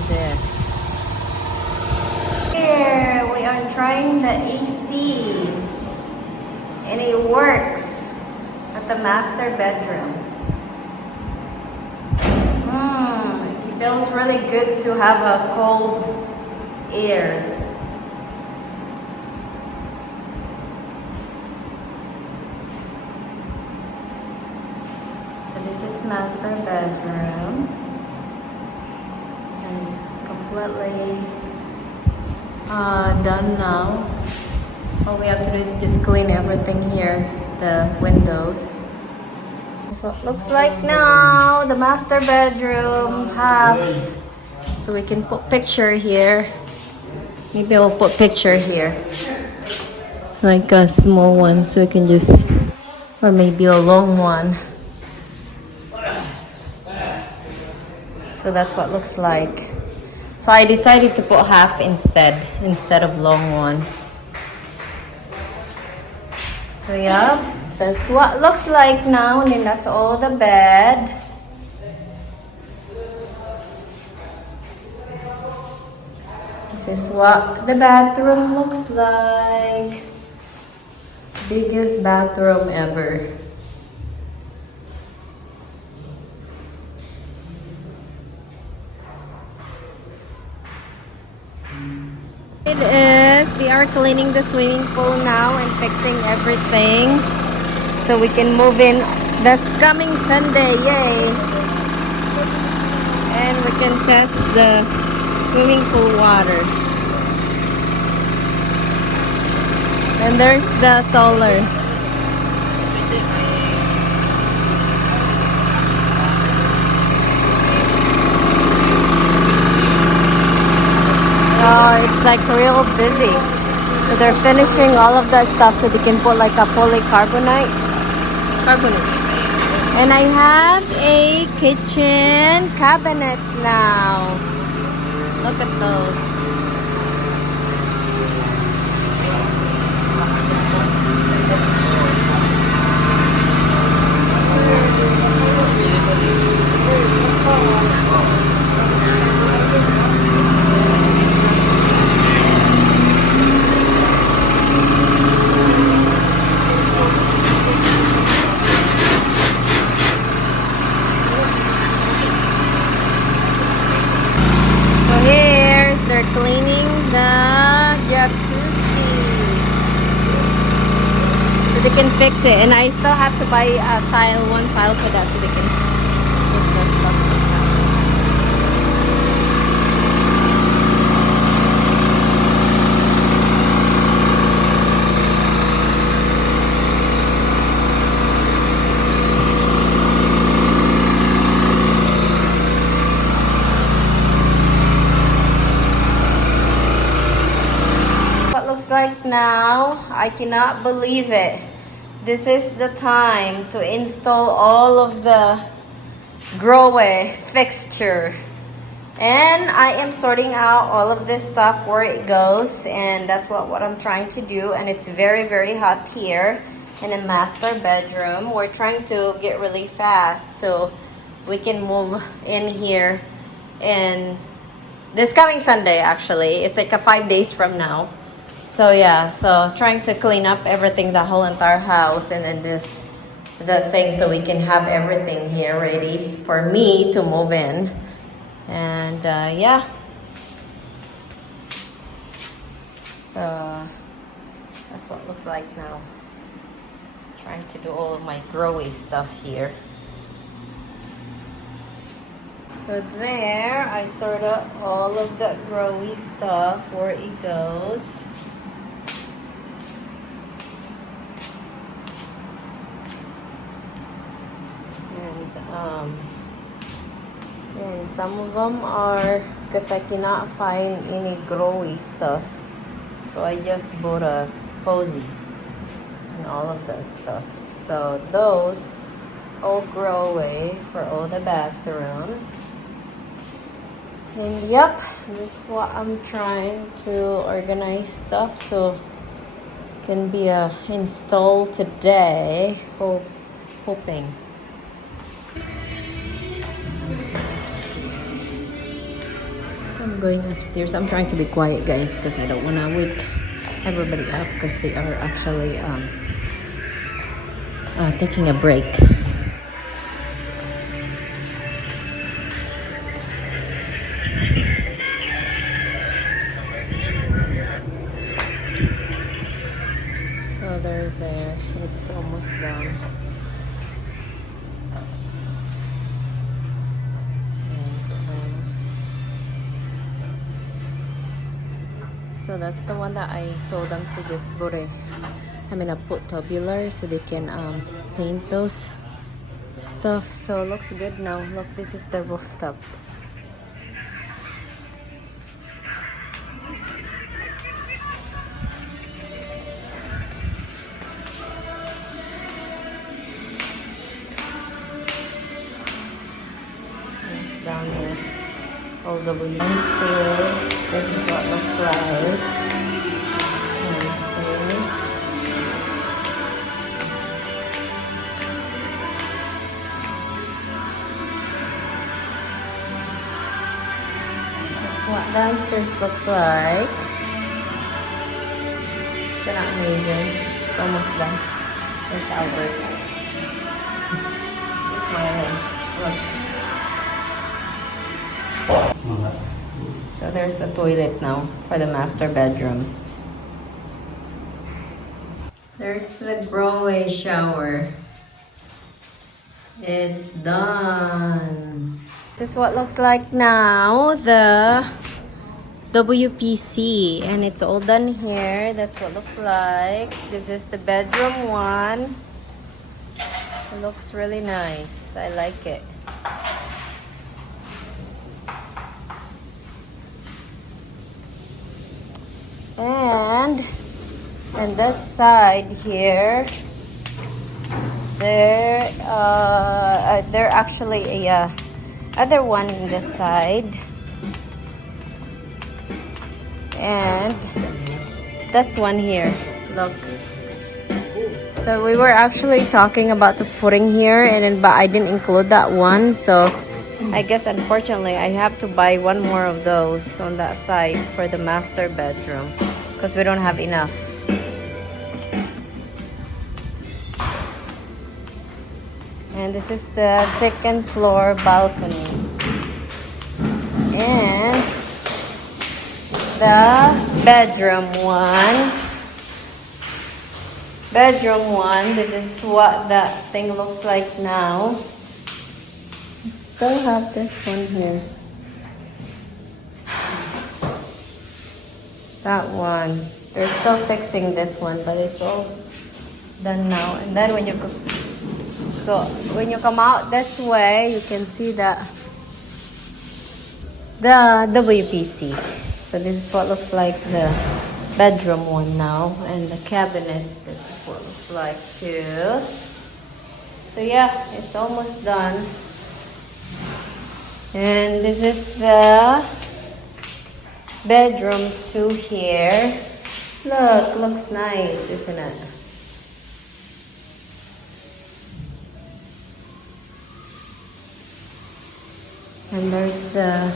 This. Here we are trying the AC, and it works at the master bedroom. It feels really good to have a cold air. So this is master bedroom, and it's completely done now. All we have to do is just clean everything here, the windows. That's what it looks like now, the master bedroom half. So we can put picture here. Maybe I'll put picture here, like a small one, so we can just, or maybe a long one. So that's what it looks like. So I decided to put half instead of long one. So yeah, that's what it looks like now, and then that's all the bed. This is what the bathroom looks like. Biggest bathroom ever. It is, they are cleaning the swimming pool now and fixing everything so we can move in this coming Sunday, yay! And we can test the swimming pool water. And there's the solar. Oh, it's like real busy. So they're finishing all of that stuff so they can put like a polycarbonate. And I have a kitchen cabinets now. Look at those. They're cleaning the jacuzzi so they can fix it, and I still have to buy a one tile for that so they can put the stuff like that. Like now, I cannot believe it. This is the time to install all of the growe fixture, and I am sorting out all of this stuff where it goes, and that's what I'm trying to do. And it's very hot here in the master bedroom. We're trying to get really fast so we can move in here in this coming Sunday. Actually, it's like 5 days from now. So yeah, so trying to clean up everything, the whole entire house, and then the thing, so we can have everything here ready for me to move in. And yeah, so that's what it looks like now. Trying to do all of my growy stuff here. So there, I sort out all of the growy stuff where it goes. And some of them are, because I cannot find any growy stuff, so I just bought a posy and all of that stuff. So those all grow away for all the bathrooms. And yep, this is what I'm trying to organize stuff so it can be installed today. Hoping. Upstairs. So I'm going upstairs. I'm trying to be quiet, guys, because I don't want to wake everybody up because they are actually taking a break. So they're there. It's almost done. So that's the one that I told them to just put put tubular so they can paint those stuff. So it looks good now. Look, this is the rooftop. It's down here. All the way downstairs. This is what it looks like. Downstairs. That's what downstairs looks like. Isn't that amazing? It's almost done. There's Albert. He's smiling. Look. So there's a toilet now for the master bedroom. There's the Broadway shower. It's done. This is what it looks like now, the WPC, and it's all done here. That's what it looks like. This is the bedroom one. It looks really nice. I like it. And this side here, there actually a other one in this side, and this one here. Look. So we were actually talking about putting here, but I didn't include that one. So I guess unfortunately I have to buy one more of those on that side for the master bedroom because we don't have enough. And this is the second floor balcony. And the bedroom one. This is what that thing looks like now. I still have this one here. That one. They're still fixing this one, but it's all done now. And then when you come out this way, you can see the WPC. So this is what looks like the bedroom one now, and the cabinet. This is what it looks like too. So yeah, it's almost done. And this is the bedroom 2 here. Look, looks nice, isn't it? And there's the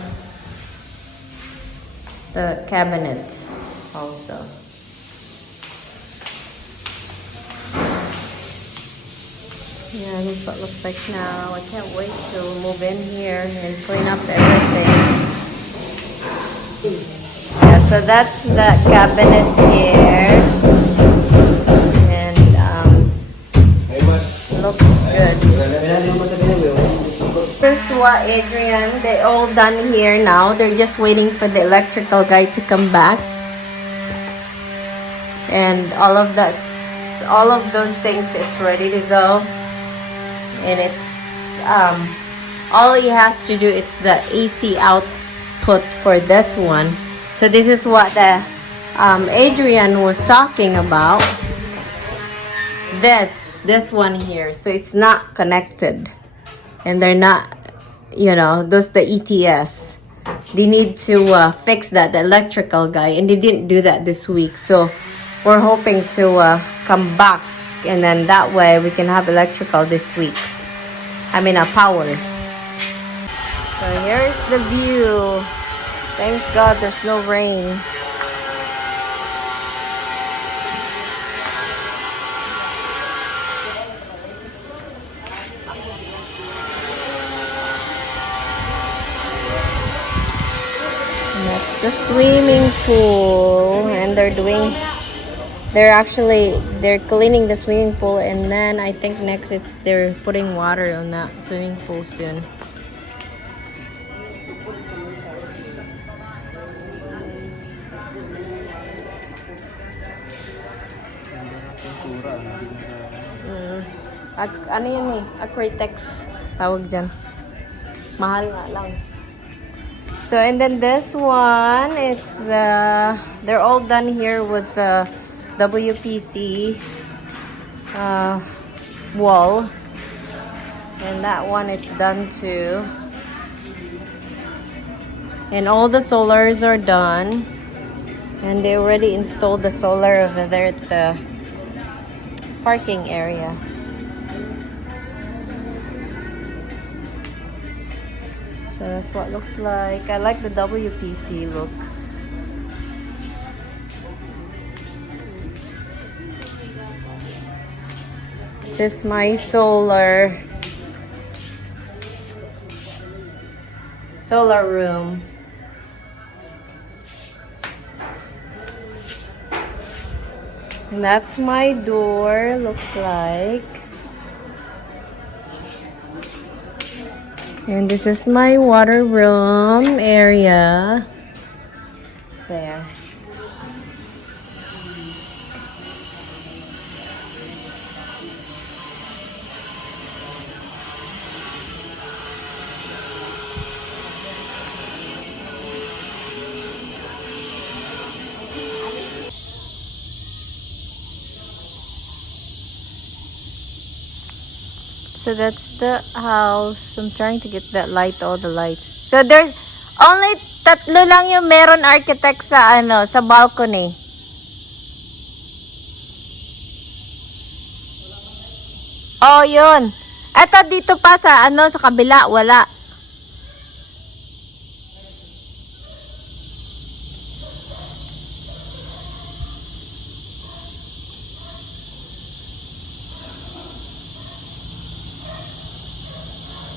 cabinet also. Yeah, this is what it looks like now. I can't wait to move in here and clean up everything. Yeah, so that's the cabinets here. what, Adrian? They all done here now. They're just waiting for the electrical guy to come back. And all of those things, it's ready to go. And it's all he has to do, it's the AC output for this one. So this is what the Adrian was talking about. This one here. So it's not connected. And they're not, you know, those the ETS. They need to fix that, the electrical guy. And they didn't do that this week. So we're hoping to come back. And then that way we can have electrical this week. I mean, power. So here's the view. Thanks God there's no rain. And that's the swimming pool. And they're cleaning the swimming pool, and then I think next they're putting water on that swimming pool soon. Ano yan eh? Acrytex tawag dyan. Mahal nga lang. So, and then this one, they're all done here with the WPC wall. And that one, it's done too. And all the solars are done. And they already installed the solar over there at the parking area. So that's what it looks like. I like the WPC look. This is my solar room. And that's my door, looks like. And this is my water room area. There. So that's the house. I'm trying to get that light, all the lights. So there's only tatlo lang yung meron architect sa sa balcony. Oh, yun. Eto dito pa sa sa kabila, wala.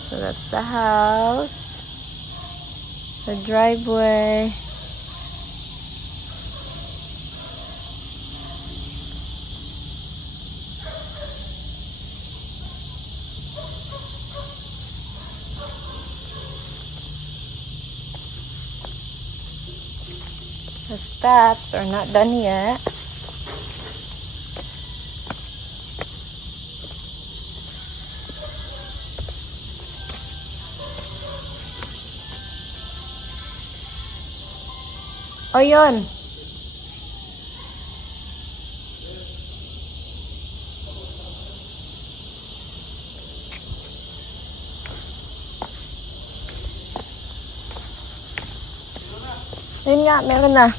So that's the house, the driveway. The steps are not done yet. O, yun. Yun nga, meron na.